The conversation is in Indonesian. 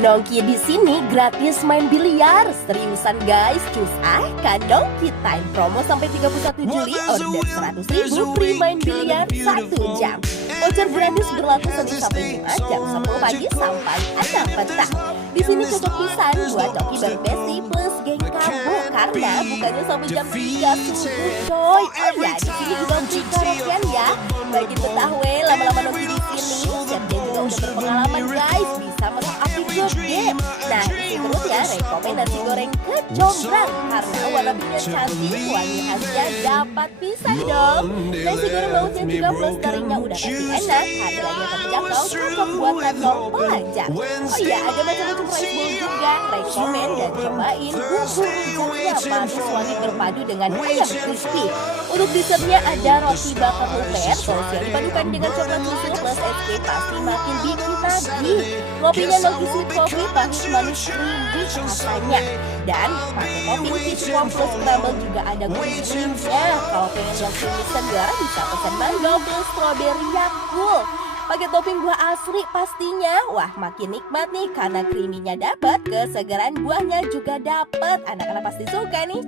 Nongki di sini gratis main biliar. Seriusan guys, cus kan Nongki Time promo sampai 31 Juli order 100.000 free main biliar 1 jam. Voucher gratis berlaku Senin sampai Jumat jam 10 pagi sampai 6 petang. Di sini cocok pisan buat Nongki berbesi plus geng kamu karena bukannya sampai jam 3 subuh coy. Oh ya, di sini juga free karaokean ya. Bagi ketahui lama-lama Nongki di sini, chef dia juga udah berpengalaman guys, bisa masak api gede. Nah, isi perutnya rekomen nasi goreng kecombrang karena warna birunya cantik, wangi khasnya dapat pisan dong. Nasi goreng lautnya juga plus garingnya udah pasti enak, harganya terjangkau, cocok buat kantong pelajar. Oh iya, ada macam-macam rice bowl juga, rekomen dan cobain bumbu rujaknya manis wangi berpadu dengan ayam crispy. Untuk dessertnya ada roti bakar lumer, toast yang dipadukan dengan coklat susu plus es krim pasti makin bikin nagih. Kopinya Nongki Sweet Coffee pahit manis creamy rasanya. Dan pakai topping peach foam plus crumble juga ada whipped creamnya. Kalau pengen yang creamy segar bisa pesan mango plus strawberry Yakult. Pakai topping buah asli pastinya. Wah, makin nikmat nih karena creamy-nya dapat, kesegaran buahnya juga dapat. Anak-anak pasti suka nih.